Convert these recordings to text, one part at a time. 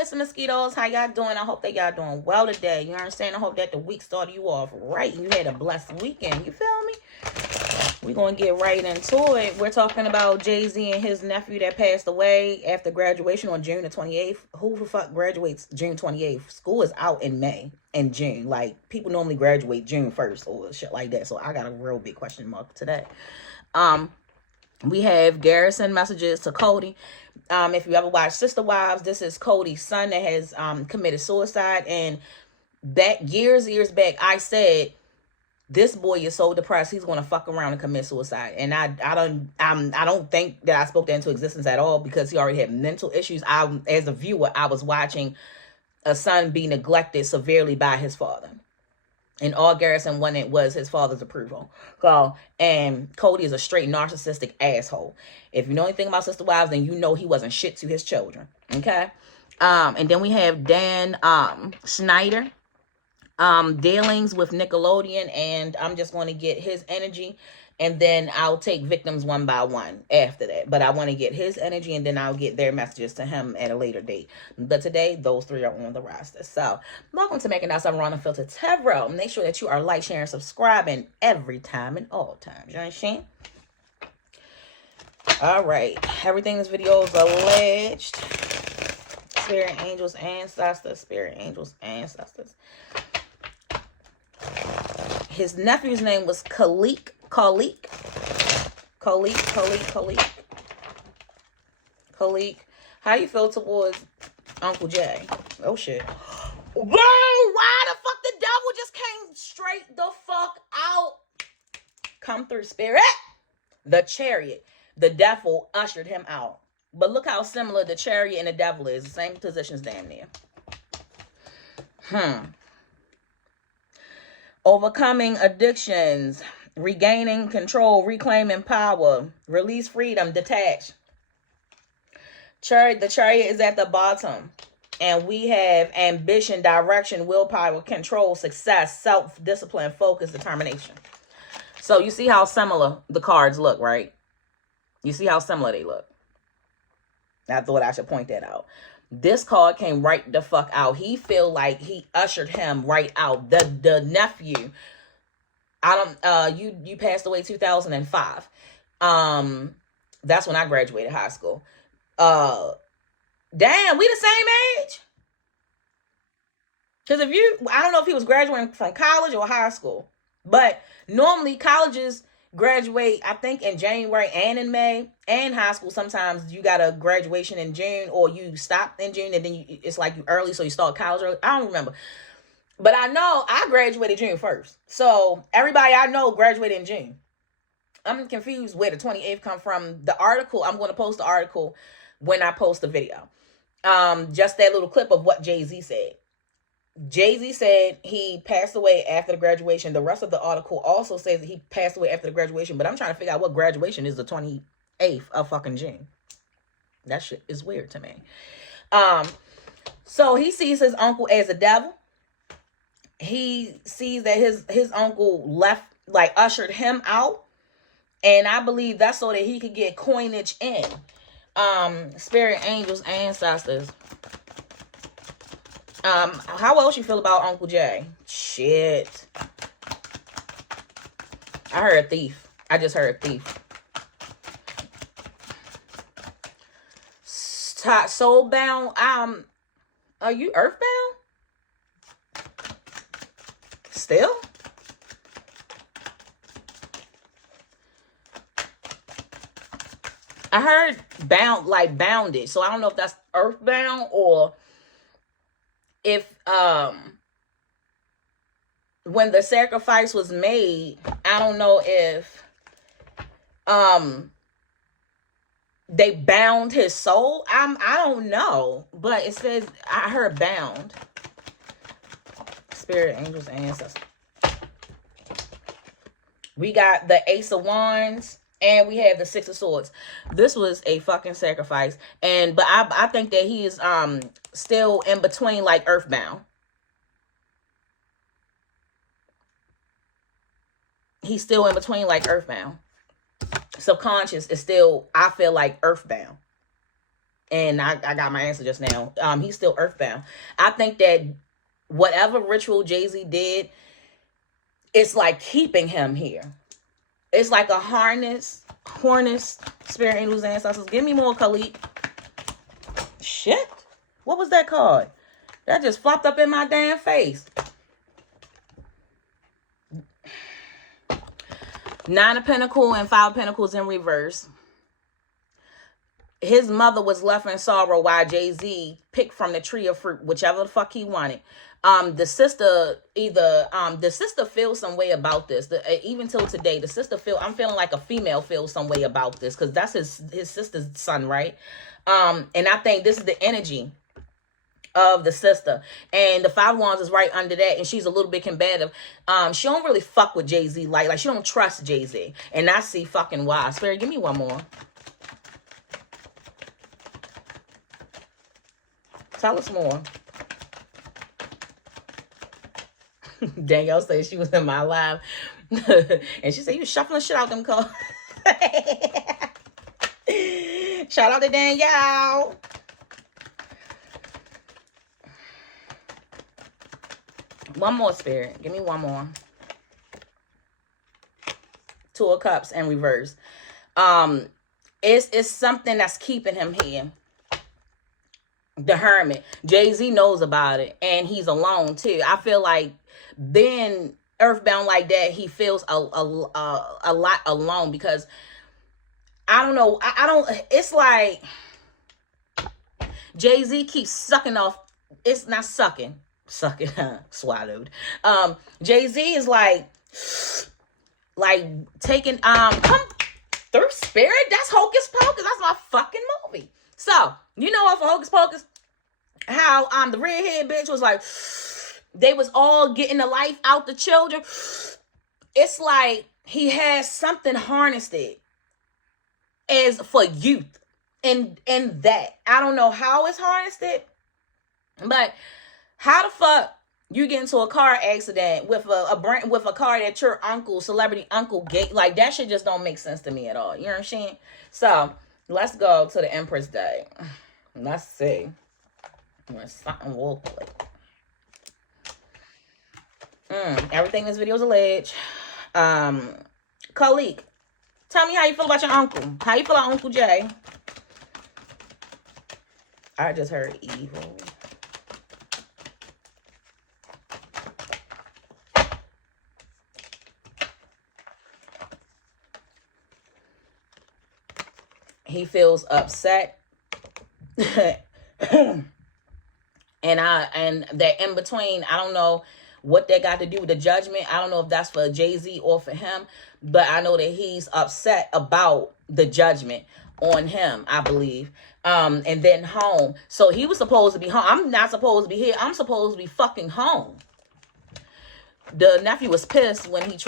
Mr. Mosquitoes. How y'all doing? I hope that y'all doing well today. You understand? I hope that the week started you off right. You had a blessed weekend. You feel me? We're going to get right into it. We're talking about Jay-Z and his nephew that passed away after graduation on June the 28th. Who the fuck graduates June 28th? School is out in May and June. Like, people normally graduate June 1st or shit like that. So I got a real big question mark today. We have Garrison messages to Cody. If you ever watch Sister Wives, this is Cody's son that has committed suicide. And back years back, I said, this boy is so depressed, he's gonna fuck around and commit suicide. And I don't think that I spoke that into existence at all, because he already had mental issues. As a viewer, I was watching a son be neglected severely by his father, and all Garrison wanted was his father's approval. And Cody is a straight narcissistic asshole. If you know anything about Sister Wives, then you know he wasn't shit to his children. Okay. And then we have Dan Schneider. Dealings with Nickelodeon, and I'm just going to get his energy, and then I'll take victims one by one after that. But I want to get his energy, and then I'll get their messages to him at a later date. But today, those three are on the roster. So, welcome to Making Out Something Wrong Unfiltered Tarot. Make sure that you are like, sharing, subscribing every time and all times. You understand? All right. Everything in this video is alleged. Spirit, angels, ancestors. Spirit, angels, ancestors. His nephew's name was Colleek. Colleek. How you feel towards Uncle Jay? Oh, shit. Whoa, why the fuck the devil just came straight the fuck out? Come through, Spirit. The Chariot. The devil ushered him out. But look how similar the Chariot and the devil is. The same positions damn near. Overcoming addictions, regaining control, reclaiming power, release freedom, detach. The Chariot is at the bottom. And we have ambition, direction, willpower, control, success, self-discipline, focus, determination. So you see how similar the cards look, right? You see how similar they look. I thought I should point that out. This card came right the fuck out. He feel like he ushered him right out. The nephew. You passed away 2005. That's when I graduated high school. Damn, we the same age? Because I don't know if he was graduating from college or high school. But normally colleges graduate, I think, in January and in May. And high school, sometimes you got a graduation in June, or you stop in June and then it's like you early, so you start college early. I don't remember. But I know I graduated June 1st. So everybody I know graduated in June. I'm confused where the 28th come from. The article, I'm going to post the article when I post the video. Just that little clip of what Jay-Z said. Jay-Z said he passed away after the graduation. The rest of the article also says that he passed away after the graduation. But I'm trying to figure out what graduation is the 28th of fucking June. That shit is weird to me. So he sees his uncle as a devil. He sees that his uncle left, like ushered him out. And I believe that's so that he could get coinage in. Spirit, angels, ancestors. How else you feel about Uncle Jay? Shit. I heard thief. I just heard thief. Soulbound. Are you earthbound? Still? I heard bound, like bounded. So I don't know if that's earthbound or if when the sacrifice was made, I don't know if they bound his soul. I don't know, but it says I heard bound. Spirit, angels, ancestors. We got the Ace of Wands. And we have the Six of Swords. This was a fucking sacrifice. But I think that he is still in between, like, earthbound. He's still in between, like, earthbound. Subconscious is still, I feel like, earthbound. And I got my answer just now. He's still earthbound. I think that whatever ritual Jay-Z did, it's like keeping him here. It's like a harness spirit angels ancestors. Give me more, Colleek. Shit. What was that card? That just flopped up in my damn face. Nine of Pentacles and Five of Pentacles in reverse. His mother was left in sorrow while Jay-Z picked from the tree of fruit, whichever the fuck he wanted. The sister feels some way about this. Even till today, I'm feeling like a female feels some way about this, because that's his sister's son, right? And I think this is the energy of the sister, and the Five of Wands is right under that, and she's a little bit combative. She don't really fuck with Jay-Z, like she don't trust Jay-Z, and I see fucking why. Spirit, give me one more. Tell us more. Danielle said she was in my live, and she said you shuffling shit out them cards. Shout out to Danielle. One more, Spirit. Give me one more. Two of Cups in reverse. It's something that's keeping him here. The Hermit. Jay-Z knows about it, and he's alone too. I feel like being earthbound like that, he feels a lot alone, because I don't know. I don't. It's like Jay-Z keeps sucking off. It's not sucking. Sucking, swallowed. Jay-Z is like taking come through, Spirit. That's Hocus Pocus. That's my fucking movie. So you know what, for Hocus Pocus, how the redhead bitch was like, they was all getting the life out the children. It's like he has something harnessed it as for youth, and that I don't know how it's harnessed it, but how the fuck you get into a car accident with a car that your uncle, celebrity uncle, gave? Like, that shit just don't make sense to me at all. You know what I'm saying? So let's go to the Empress Day. Let's see when something will play. Everything in this video is alleged. Colleek, tell me how you feel about your uncle. How you feel about Uncle Jay? I just heard evil. He feels upset. and that in between, I don't know what that got to do with the judgment. I don't know if that's for Jay-Z or for him, but I know that he's upset about the judgment on him, I believe. And then home. So he was supposed to be home. I'm not supposed to be here. I'm supposed to be fucking home. The nephew was pissed when he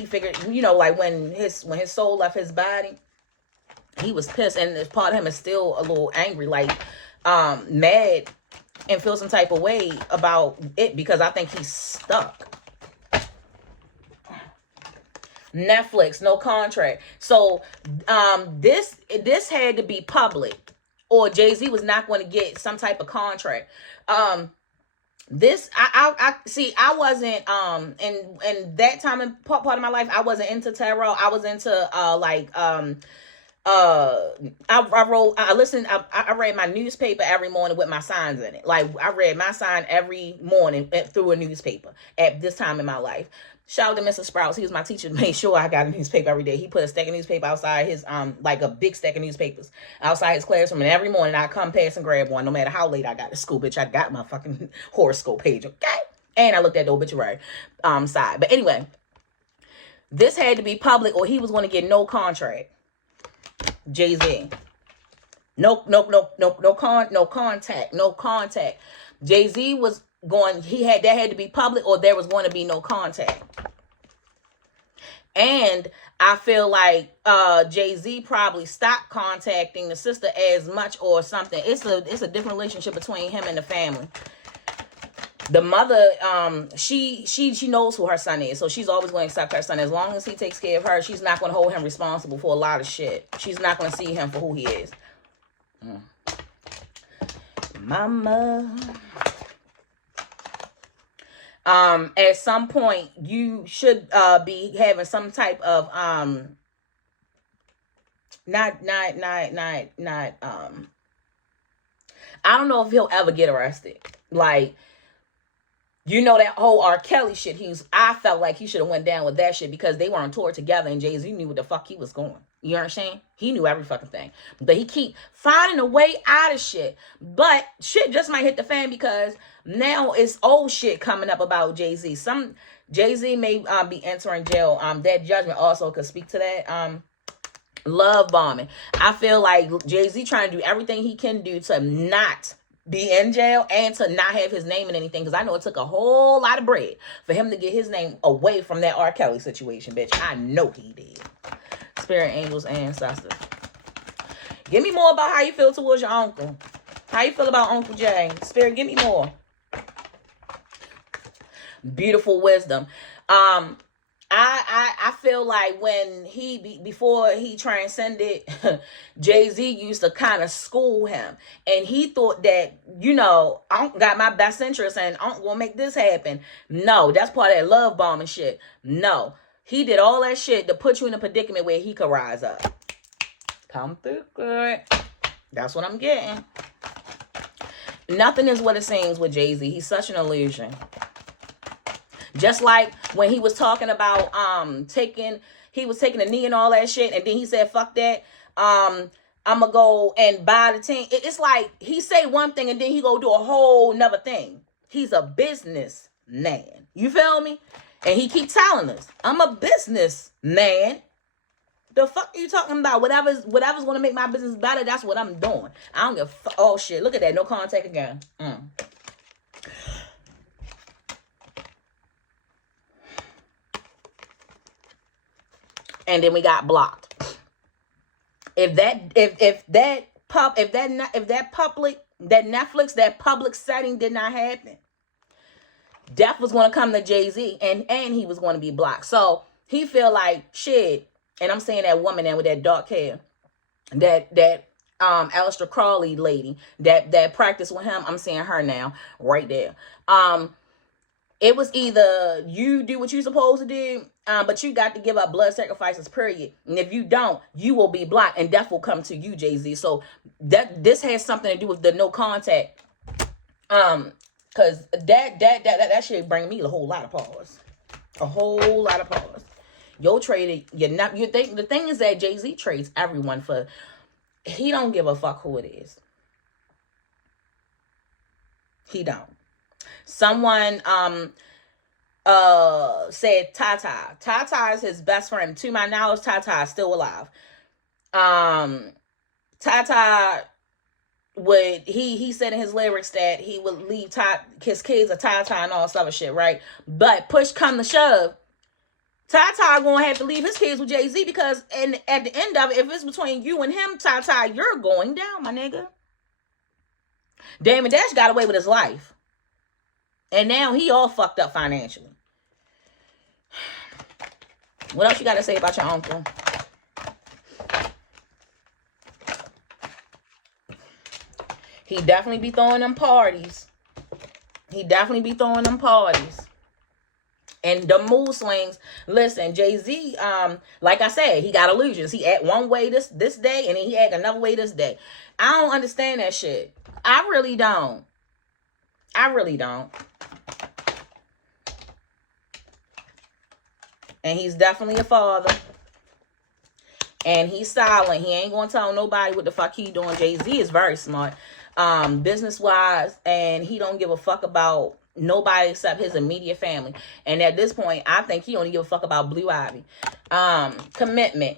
figured, you know, like when his soul left his body. He was pissed, and part of him is still a little angry, like mad, and feel some type of way about it, because I think he's stuck. Netflix, no contract. So this had to be public, or Jay-Z was not going to get some type of contract. This I see. I wasn't in that time and part of my life. I wasn't into tarot. I was into I read my newspaper every morning with my signs in it. Like, I read my sign every morning through a newspaper at this time in my life. Shout out to Mr. Sprouts. He was my teacher, made sure I got a newspaper every day. He put a stack of newspaper outside his like a big stack of newspapers outside his classroom, and every morning I come past and grab one, no matter how late I got to school. Bitch, I got my fucking horoscope page, okay? And I looked at the obituary side. But anyway, this had to be public, or he was going to get no contract. Jay-Z. No contact. Jay-Z was going, that had to be public, or there was going to be no contact. And I feel like Jay-Z probably stopped contacting the sister as much or something. It's a different relationship between him and the family. The mother, she knows who her son is, so she's always going to accept her son. As long as he takes care of her, she's not going to hold him responsible for a lot of shit. She's not going to see him for who he is. Mama. At some point you should be having some type of not I don't know if he'll ever get arrested. Like, you know, that whole R. Kelly shit, I felt like he should have went down with that shit because they were on tour together and Jay-Z knew what the fuck he was going. You understand? He knew every fucking thing. But he keep finding a way out of shit. But shit just might hit the fan because now it's old shit coming up about Jay-Z. Jay-Z may be entering jail. That judgment also could speak to that. Love bombing. I feel like Jay-Z trying to do everything he can do to not be in jail and to not have his name in anything, because I know it took a whole lot of bread for him to get his name away from that R. Kelly situation, bitch. I know he did. Spirit, angels, ancestors. Give me more about how you feel towards your uncle. How you feel about Uncle Jay? Spirit, give me more. Beautiful wisdom. I feel like when before he transcended, Jay-Z used to kind of school him. And he thought that, you know, Unc got my best interest and Unc will make this happen. No, that's part of that love bombing shit. No, he did all that shit to put you in a predicament where he could rise up. Come through good. That's what I'm getting. Nothing is what it seems with Jay-Z. He's such an illusion. Just like when he was talking about he was taking a knee and all that shit, and then he said, fuck that. I'm gonna go and buy the team. It's like he say one thing and then he go do a whole nother thing. He's a business man. You feel me? And he keep telling us, I'm a business man. The fuck are you talking about? Whatever's gonna make my business better, that's what I'm doing. I don't give a oh shit. Look at that. No contact again. And then we got blocked. If that Netflix, that public setting did not happen, death was going to come to Jay-Z and he was going to be blocked. So he feel like shit. And I'm saying that woman there with that dark hair, that Aleister Crowley lady that practiced with him. I'm seeing her now right there. It was either you do what you're supposed to do, but you got to give up blood sacrifices, period. And if you don't, you will be blocked and death will come to you, Jay-Z. So this has something to do with the no contact. Cause that shit bring me a whole lot of pause. A whole lot of pause. The thing is that Jay-Z trades everyone for, he don't give a fuck who it is. He don't. Someone said Tata. Tata is his best friend. To my knowledge, Tata is still alive. Tata would he said in his lyrics that he would leave his kids a Tata and all this other shit, right? But push come to shove, Tata gonna have to leave his kids with Jay-Z because at the end of it, if it's between you and him, Tata, you're going down, my nigga. Damon Dash got away with his life. And now he all fucked up financially. What else you got to say about your uncle? He definitely be throwing them parties. And the mood swings. Listen, Jay-Z, like I said, he got illusions. He act one way this day, and then he act another way this day. I don't understand that shit. I really don't. And he's definitely a father. And he's silent. He ain't gonna tell nobody what the fuck he doing. Jay-Z is very smart, business-wise, and he don't give a fuck about nobody except his immediate family. And at this point, I think he only give a fuck about Blue Ivy. Commitment.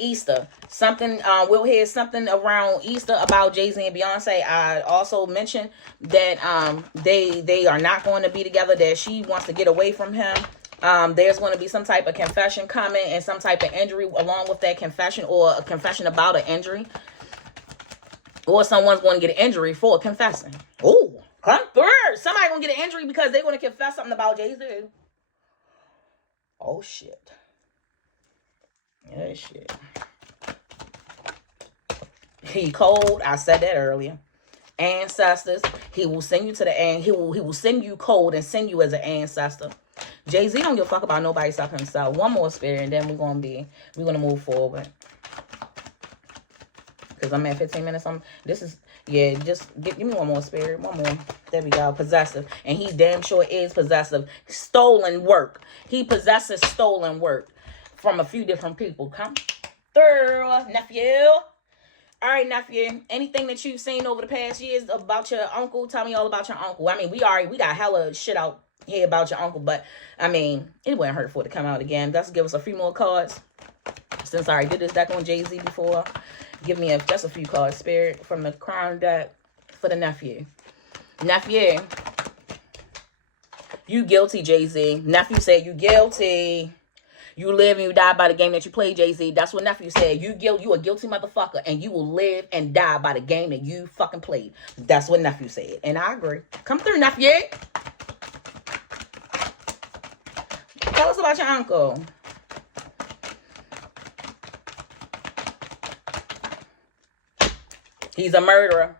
Easter. Something, we'll hear something around Easter about Jay-Z and Beyonce. I also mentioned that they are not going to be together, that she wants to get away from him. There's going to be some type of confession coming and some type of injury along with that confession, or a confession about an injury, or someone's going to get an injury for confessing. Oh, come through. Somebody going to get an injury because they're going to confess something about Jay-Z. Oh, shit. Yeah, shit. He cold. I said that earlier. Ancestors. He will send you to the end. He will send you cold and send you as an ancestor. Jay-Z don't give a fuck about nobody except himself. One more spirit, and then we're gonna move forward. Because I'm at 15 minutes. Just give me one more spirit. One more. There we go. Possessive. And he damn sure is possessive. Stolen work. He possesses stolen work from a few different people. Come through, nephew. All right, nephew. Anything that you've seen over the past years about your uncle? Tell me all about your uncle. I mean, we got hella shit out here about your uncle, but I mean, it wouldn't hurt for it to come out again. Let's give us a few more cards. Since I already did this deck on Jay-Z before, give me just a few cards, spirit, from the crown deck for the nephew. Nephew, you guilty, Jay-Z. Nephew said you guilty. You live and you die by the game that you play, Jay-Z. That's what nephew said. You a guilty motherfucker, and you will live and die by the game that you fucking played. That's what nephew said, and I agree. Come through, nephew. Tell us about your uncle. He's a murderer.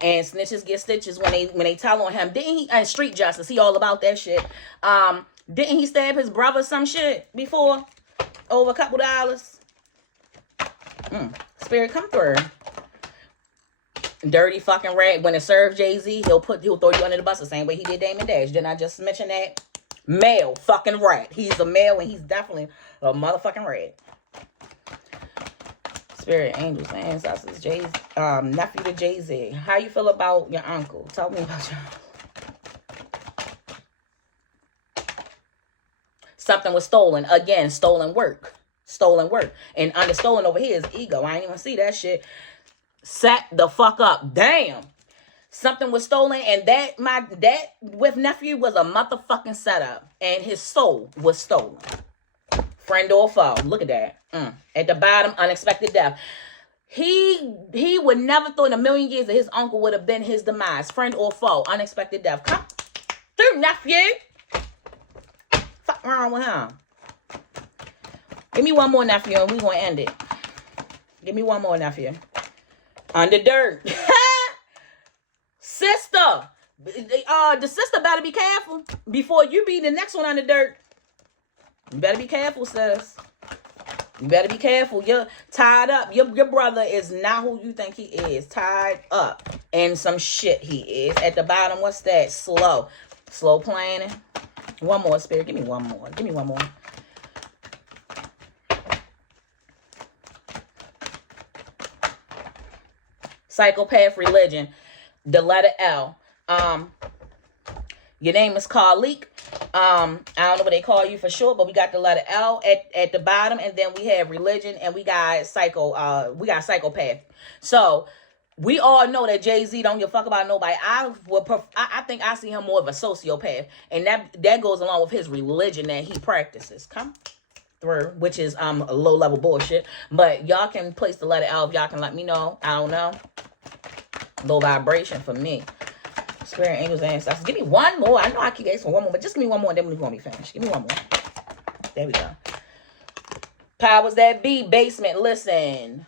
And snitches get stitches when they tell on him. Didn't he? And street justice. He all about that shit. Didn't he stab his brother some shit before? Over a couple dollars. Spirit, come through. Dirty fucking rat. When it serves Jay-Z, he'll throw you under the bus the same way he did Damon Dash. Didn't I just mention that? Male fucking rat. He's a male and he's definitely a motherfucking rat. Spirit, angels, ancestors, nephew to Jay-Z. How you feel about your uncle? Tell me about your uncle. Something was stolen. Again, stolen work. Stolen work. And under stolen over here is ego. I ain't even see that shit. Set the fuck up. Damn. Something was stolen, and that with nephew was a motherfucking setup. And his soul was stolen. Friend or foe. Look at that. At the bottom, unexpected death. He would never thought in a million years that his uncle would have been his demise. Friend or foe. Unexpected death. Come through, nephew. Fuck wrong with him. Give me one more, nephew, and we gonna end it. Give me one more, nephew. Under dirt. Sister. The sister better be careful before you be the next one under dirt. You better be careful, sis. You better be careful. You're tied up. Your brother is not who you think he is. Tied up. And some shit he is. At the bottom, what's that? Slow. Slow planning. One more, spirit. Give me one more. Give me one more. Psychopath religion. The letter L. Your name is Colleek. I don't know what they call you for sure, but we got the letter L at the bottom, and then we have religion, and we got psychopath. So we all know that Jay-Z don't give a fuck about nobody. I think I see him more of a sociopath, and that goes along with his religion that he practices. Come through, which is a low level bullshit. But y'all can place the letter L if y'all can let me know. I don't know. Low vibration for me. Spirit, angels, ancestors. Give me one more. I know I keep asking for one more, but just give me one more, and then we're going to be finished. Give me one more. There we go. Powers that be. Basement. Listen.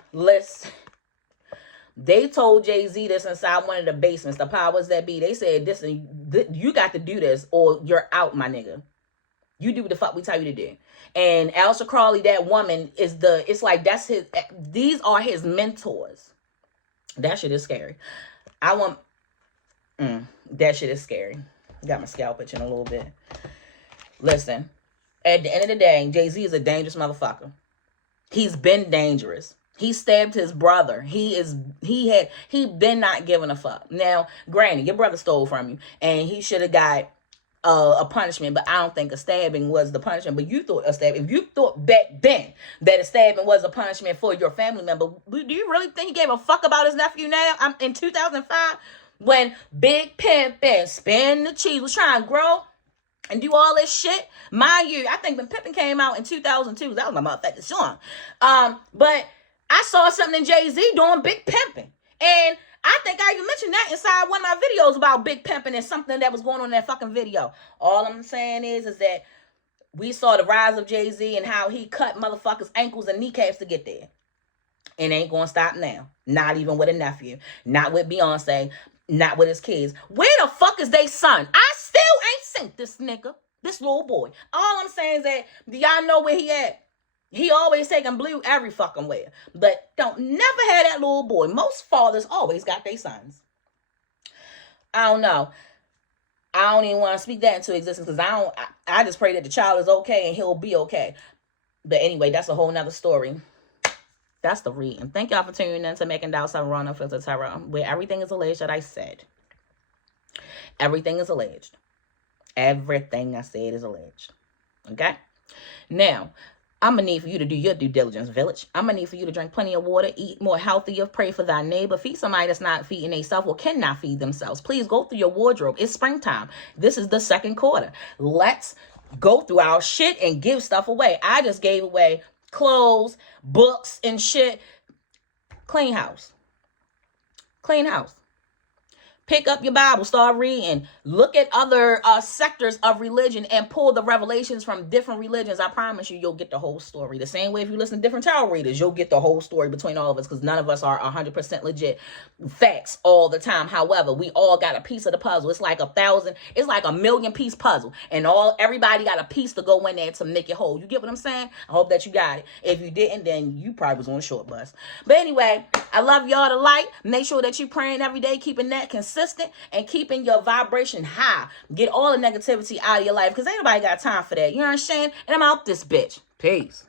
They told Jay-Z this inside one of the basements. The powers that be. They said, you got to do this, or you're out, my nigga. You do what the fuck we tell you to do. And Aleister Crowley, that woman, it's like these are his mentors. That shit is scary. That shit is scary. Got my scalp itching a little bit. Listen, at the end of the day, Jay-Z is a dangerous motherfucker. He's been dangerous. He stabbed his brother. He been not giving a fuck. Now, granted, your brother stole from you, and he should have got a punishment, but I don't think a stabbing was the punishment. But you thought a stabbing. If you thought back then that a stabbing was a punishment for your family member, do you really think he gave a fuck about his nephew now? I'm in 2005 when Big Pimpin' Spin the Cheese was trying to grow and do all this shit. Mind you, I think when Pimpin' came out in 2002, that was my motherfucking song. But I saw something in Jay-Z doing Big Pimpin', and I think I even mentioned that inside one of my videos about Big Pimpin' and something that was going on in that fucking video. All I'm saying is that we saw the rise of Jay-Z and how he cut motherfuckers' ankles and kneecaps to get there. It ain't gonna stop now. Not even with a nephew. Not with Beyonce. Not with his kids. Where the fuck is they son? I still ain't seen this nigga. This little boy. All I'm saying is that, do y'all know where he at? He always taking blue every fucking where. But don't never have that little boy. Most fathers always got their sons. I don't know. I don't even want to speak that into existence because I just pray that the child is okay and he'll be okay. But anyway, that's a whole nother story. That's the reading. Thank y'all for tuning in to Making Doubt Some Run Filter Terror, where everything is alleged that I said. Everything is alleged. Everything I said is alleged. Okay? Now, I'm going to need for you to do your due diligence, village. I'm going to need for you to drink plenty of water, eat more healthier, pray for thy neighbor, feed somebody that's not feeding themselves or cannot feed themselves. Please go through your wardrobe. It's springtime. This is the second quarter. Let's go through our shit and give stuff away. I just gave away clothes, books, and shit. Clean house. Clean house. Pick up your Bible, start reading. Look at other sectors of religion and pull the revelations from different religions. I promise you, you'll get the whole story. The same way if you listen to different tarot readers, you'll get the whole story between all of us because none of us are 100% legit facts all the time. However, we all got a piece of the puzzle. It's like it's like a million piece puzzle. And everybody got a piece to go in there to make it whole. You get what I'm saying? I hope that you got it. If you didn't, then you probably was on a short bus. But anyway, I love y'all to light. Make sure that you praying every day, keeping that consistent and keeping your vibration high. Get all the negativity out of your life because ain't nobody got time for that. You know what I'm saying? And I'm out this bitch. Peace.